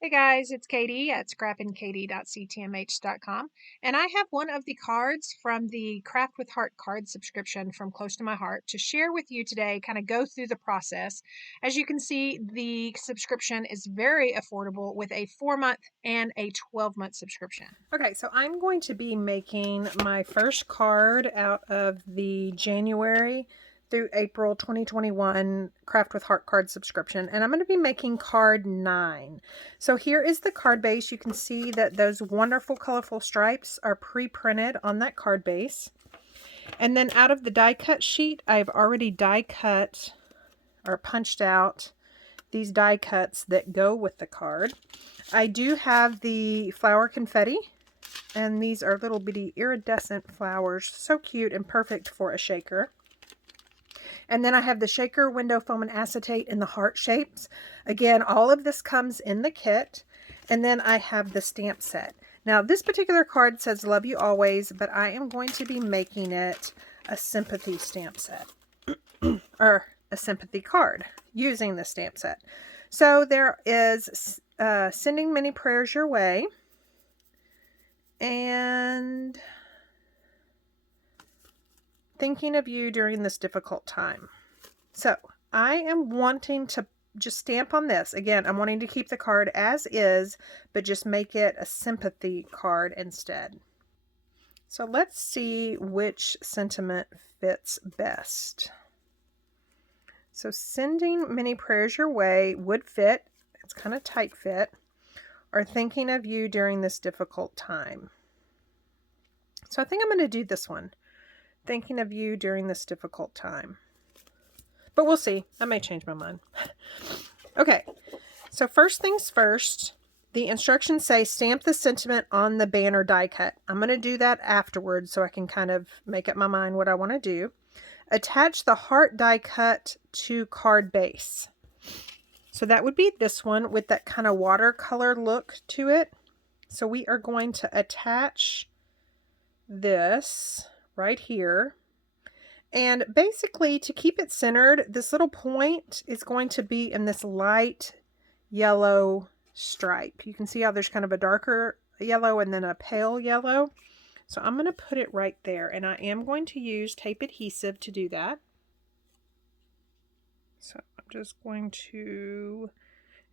Hey guys, it's Katie at scrappingkatie.ctmh.com, and I have one of the cards from the Craft with Heart card subscription from Close to My Heart to share with you today, kind of go through the process. As you can see, the subscription is very affordable with a 4-month and a 12-month subscription. Okay, so I'm going to be making my first card out of the January through April 2021 Craft with Heart card subscription, and I'm going to be making card 9. So here is the card base. You can see that those wonderful colorful stripes are pre-printed on that card base. And then out of the die cut sheet, I've already die cut or punched out these die cuts that go with the card. I do have the flower confetti, and these are little bitty iridescent flowers, so cute and perfect for a shaker. And then I have the shaker, window foam, and acetate in the heart shapes. Again, all of this comes in the kit. And then I have the stamp set. Now, this particular card says love you always, but I am going to be making it a sympathy stamp set or a sympathy card using the stamp set. So there is sending many prayers your way, and thinking of you during this difficult time. So I am wanting to just stamp on this. Again, I'm wanting to keep the card as is, but just make it a sympathy card instead. So let's see which sentiment fits best. So sending many prayers your way would fit. It's kind of tight fit. Or thinking of you during this difficult time. So I think I'm going to do this one. Thinking of you during this difficult time. But we'll see. I may change my mind. Okay, so first things first, the instructions say stamp the sentiment on the banner die cut. I'm going to do that afterwards so I can kind of make up my mind what I want to do. Attach the heart die cut to card base. So that would be this one with that kind of watercolor look to it. So we are going to attach this right here. And basically, to keep it centered, this little point is going to be in this light yellow stripe. You can see how there's kind of a darker yellow and then a pale yellow. So I'm going to put it right there, and I am going to use tape adhesive to do that. So I'm just going to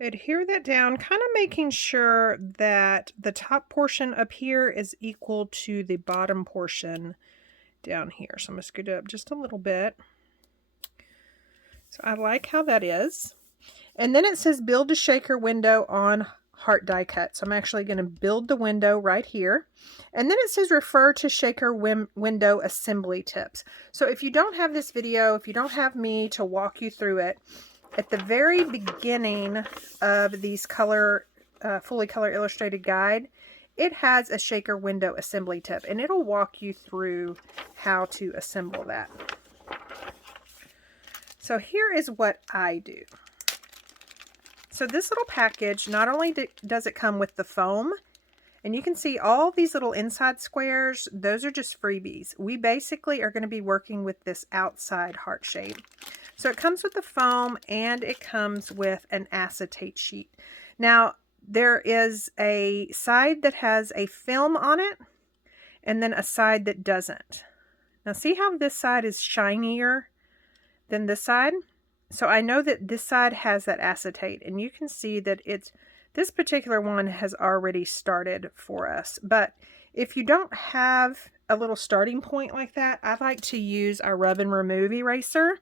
adhere that down, kind of making sure that the top portion up here is equal to the bottom portion down here. So I'm going to scoot it up just a little bit. So I like how that is. And then it says build a shaker window on heart die cut. So I'm actually going to build the window right here. And then it says refer to shaker window assembly tips. So if you don't have this video, if you don't have me to walk you through it, at the very beginning of these fully color illustrated guide, it has a shaker window assembly tip, and it'll walk you through how to assemble that. So here is what I do. So this little package, not only does it come with the foam, and you can see all these little inside squares, those are just freebies. We basically are going to be working with this outside heart shape. So it comes with the foam, and it comes with an acetate sheet. Now, there is a side that has a film on it, and then a side that doesn't. Now see how this side is shinier than this side? So I know that this side has that acetate, and you can see that this particular one has already started for us. But if you don't have a little starting point like that, I like to use our rub and remove eraser,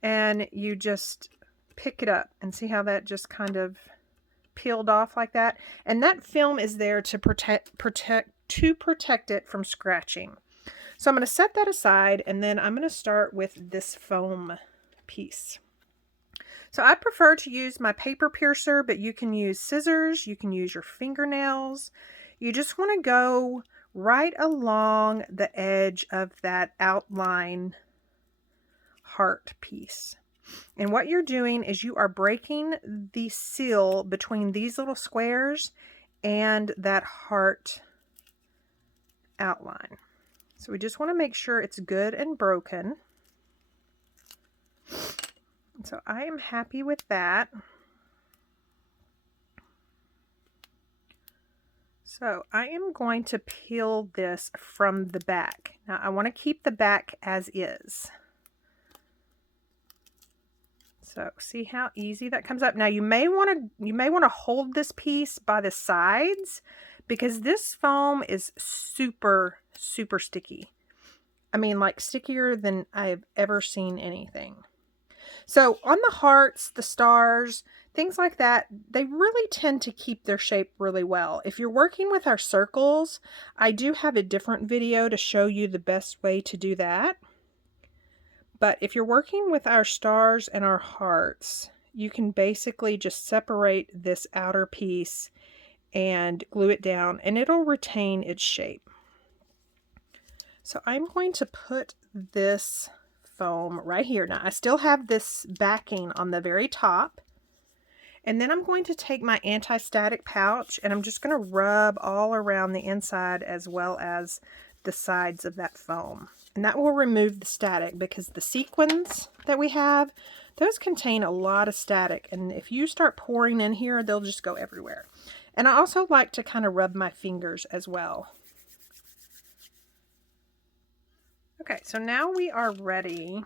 and you just pick it up and see how that just kind of peeled off like that. And that film is there to protect it from scratching. So I'm going to set that aside, and then I'm going to start with this foam piece. So I prefer to use my paper piercer, but you can use scissors, you can use your fingernails. You just want to go right along the edge of that outline heart piece. And what you're doing is you are breaking the seal between these little squares and that heart outline. So we just want to make sure it's good and broken. So I am happy with that. So I am going to peel this from the back. Now I want to keep the back as is. So see how easy that comes up. Now you may want to hold this piece by the sides because this foam is super, super sticky. I mean, like stickier than I've ever seen anything. So on the hearts, the stars, things like that, they really tend to keep their shape really well. If you're working with our circles, I do have a different video to show you the best way to do that. But if you're working with our stars and our hearts, you can basically just separate this outer piece and glue it down and it'll retain its shape. So I'm going to put this foam right here. Now I still have this backing on the very top. And then I'm going to take my anti-static pouch and I'm just going to rub all around the inside as well as the sides of that foam. And that will remove the static because the sequins that we have, those contain a lot of static. And if you start pouring in here, they'll just go everywhere. And I also like to kind of rub my fingers as well. Okay, so now we are ready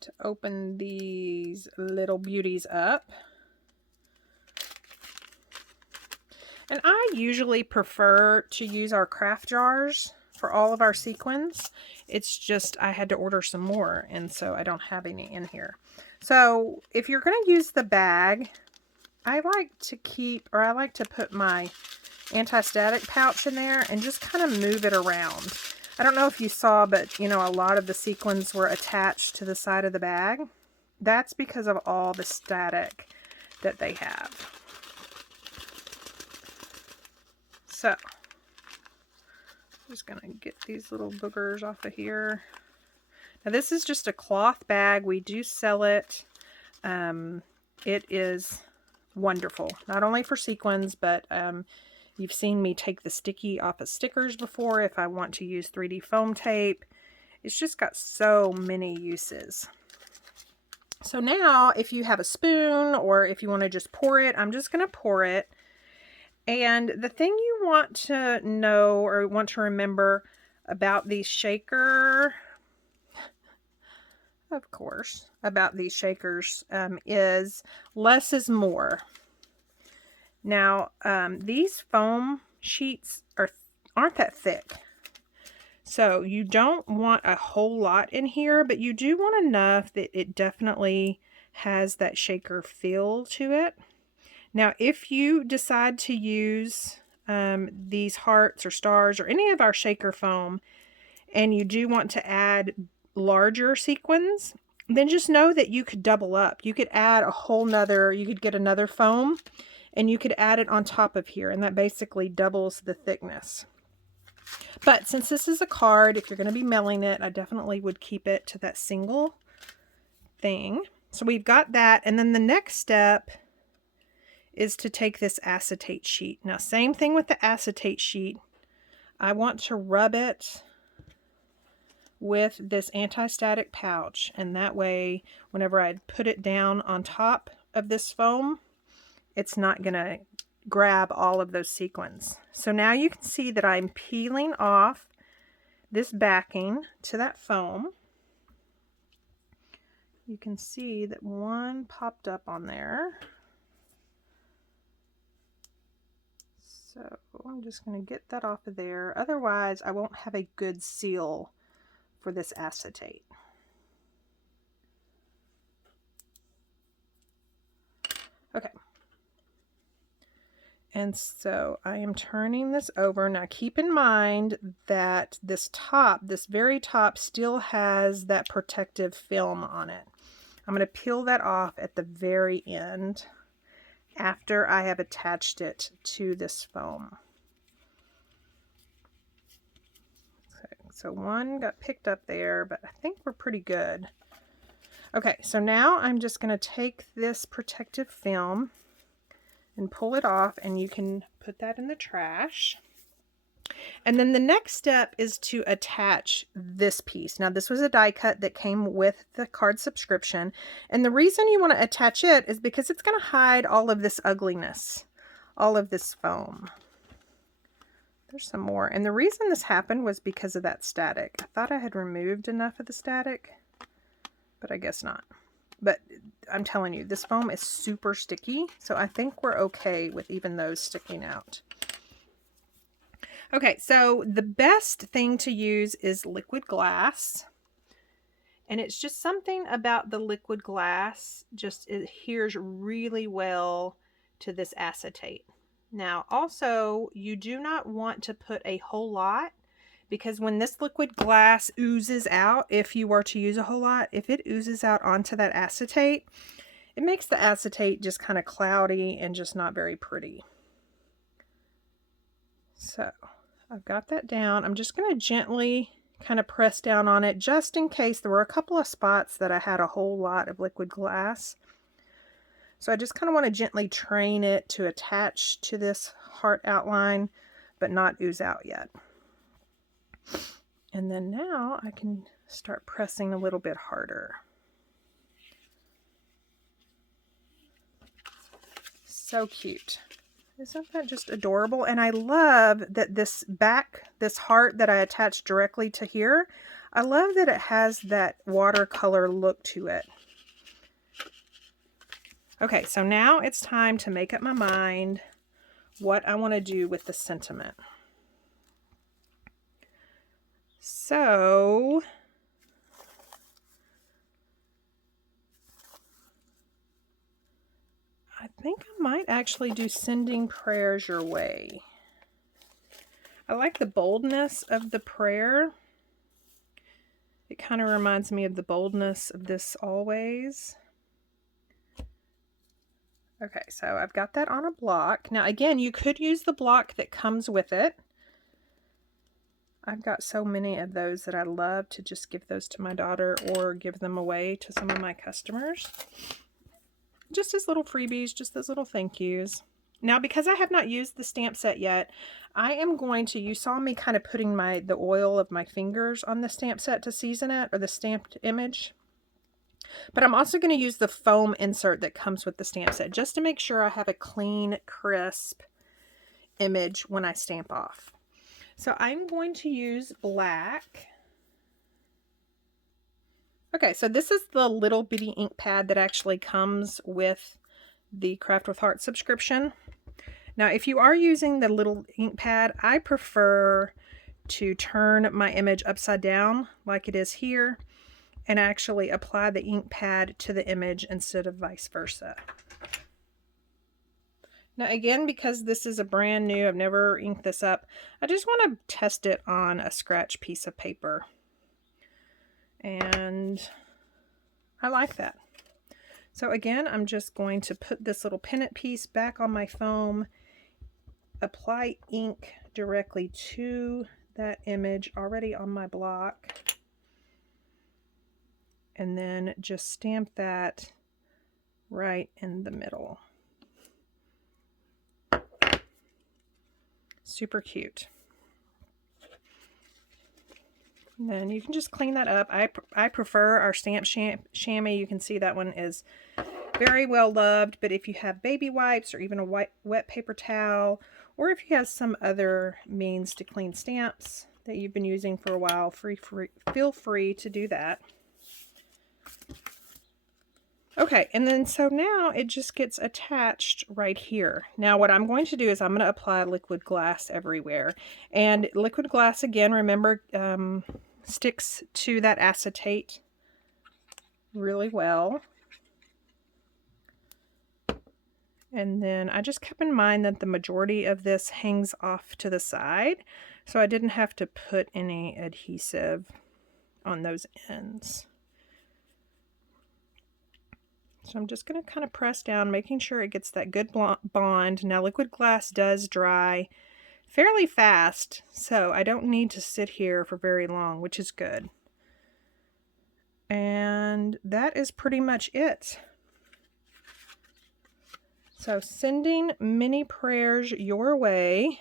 to open these little beauties up. And I usually prefer to use our craft jars for all of our sequins. It's just I had to order some more and so I don't have any in here. So if you're going to use the bag, I like to put my anti-static pouch in there and just kind of move it around. I don't know if you saw, but you know, a lot of the sequins were attached to the side of the bag. That's because of all the static that they have. So, I'm just going to get these little boogers off of here. Now this is just a cloth bag. We do sell it. It is wonderful. Not only for sequins, but you've seen me take the sticky off of stickers before if I want to use 3D foam tape. It's just got so many uses. So now if you have a spoon or if you want to just pour it, I'm just going to pour it. And the thing you want to know or want to remember about these shakers is less is more. Now, these foam sheets aren't that thick. So you don't want a whole lot in here, but you do want enough that it definitely has that shaker feel to it. Now, if you decide to use these hearts or stars or any of our shaker foam, and you do want to add larger sequins, then just know that you could double up. You could add you could get another foam, and you could add it on top of here, and that basically doubles the thickness. But since this is a card, if you're going to be mailing it, I definitely would keep it to that single thing. So we've got that, and then the next step is to take this acetate sheet. Now, same thing with the acetate sheet. I want to rub it with this anti-static pouch, and that way, whenever I put it down on top of this foam, it's not going to grab all of those sequins. So now you can see that I'm peeling off this backing to that foam. You can see that one popped up on there. So I'm just going to get that off of there. Otherwise, I won't have a good seal for this acetate. Okay. And so I am turning this over. Now keep in mind that this very top still has that protective film on it. I'm going to peel that off at the very end after I have attached it to this foam. Okay, so one got picked up there, but I think we're pretty good. Okay, so now I'm just going to take this protective film and pull it off, and you can put that in the trash. And then the next step is to attach this piece. Now, this was a die cut that came with the card subscription, and the reason you want to attach it is because it's going to hide all of this ugliness, all of this foam. There's some more. And the reason this happened was because of that static. I thought I had removed enough of the static, but I guess not. But I'm telling you, this foam is super sticky, so I think we're okay with even those sticking out. Okay, so the best thing to use is liquid glass. And it's just something about the liquid glass just adheres really well to this acetate. Now, also, you do not want to put a whole lot, because when this liquid glass oozes out, if you were to use a whole lot, if it oozes out onto that acetate, it makes the acetate just kind of cloudy and just not very pretty. So I've got that down. I'm just going to gently kind of press down on it just in case there were a couple of spots that I had a whole lot of liquid glass. So I just kind of want to gently train it to attach to this heart outline, but not ooze out yet. And then now I can start pressing a little bit harder. So cute. Isn't that just adorable? And I love that this heart that I attached directly to here, I love that it has that watercolor look to it. Okay, so now it's time to make up my mind what I want to do with the sentiment. So I think I might actually do sending prayers your way. I like the boldness of the prayer. It kind of reminds me of the boldness of this always. Okay, so I've got that on a block. Now again, you could use the block that comes with it. I've got so many of those that I love to just give those to my daughter or give them away to some of my customers. Just as little freebies, just as little thank yous. Now, because I have not used the stamp set yet, I am going to, you saw me kind of putting the oil of my fingers on the stamp set to season it, or the stamped image. But I'm also going to use the foam insert that comes with the stamp set, just to make sure I have a clean, crisp image when I stamp off. So I'm going to use black. Okay, so this is the little bitty ink pad that actually comes with the Craft with Heart subscription. Now, if you are using the little ink pad, I prefer to turn my image upside down like it is here and actually apply the ink pad to the image instead of vice versa. Now again, because this is a brand new, I've never inked this up, I just want to test it on a scratch piece of paper. And I like that. So again, I'm just going to put this little pennant piece back on my foam, apply ink directly to that image already on my block, and then just stamp that right in the middle. Super cute. And then you can just clean that up. I prefer our stamp chamois. You can see that one is very well loved, but if you have baby wipes or even a wet paper towel, or if you have some other means to clean stamps that you've been using for a while, feel free to do that. Okay, and then so now it just gets attached right here. Now what I'm going to do is I'm going to apply liquid glass everywhere. And liquid glass, again, remember, sticks to that acetate really well. And then I just kept in mind that the majority of this hangs off to the side, so I didn't have to put any adhesive on those ends. So I'm just going to kind of press down, making sure it gets that good bond. Now liquid glass does dry fairly fast, so I don't need to sit here for very long, which is good. And that is pretty much it. So sending mini prayers your way.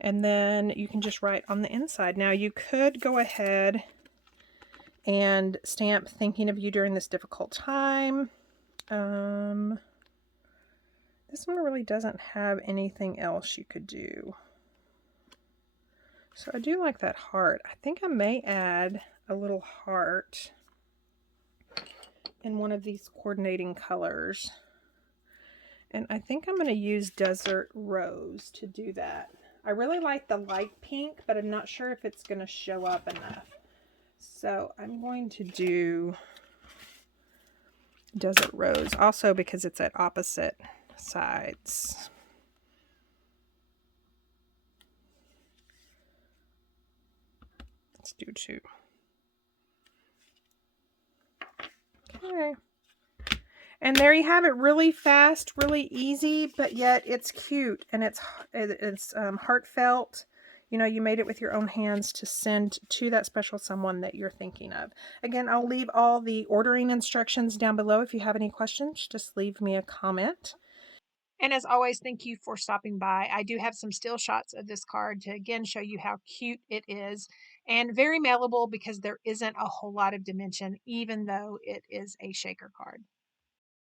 And then you can just write on the inside. Now you could go ahead and stamp thinking of you during this difficult time. This This one really doesn't have anything else you could do. So I do like that heart. I think I may add a little heart in one of these coordinating colors. And I think I'm going to use Desert Rose to do that. I really like the light pink, but I'm not sure if it's going to show up enough. So I'm going to do Desert Rose, also because it's at opposite sides. Let's do 2. Okay. And there you have it, really fast, really easy, but yet it's cute and it's heartfelt. You know, you made it with your own hands to send to that special someone that you're thinking of. Again, I'll leave all the ordering instructions down below. If you have any questions, just leave me a comment. And as always, thank you for stopping by. I do have some still shots of this card to again show you how cute it is, and very mailable because there isn't a whole lot of dimension, even though it is a shaker card.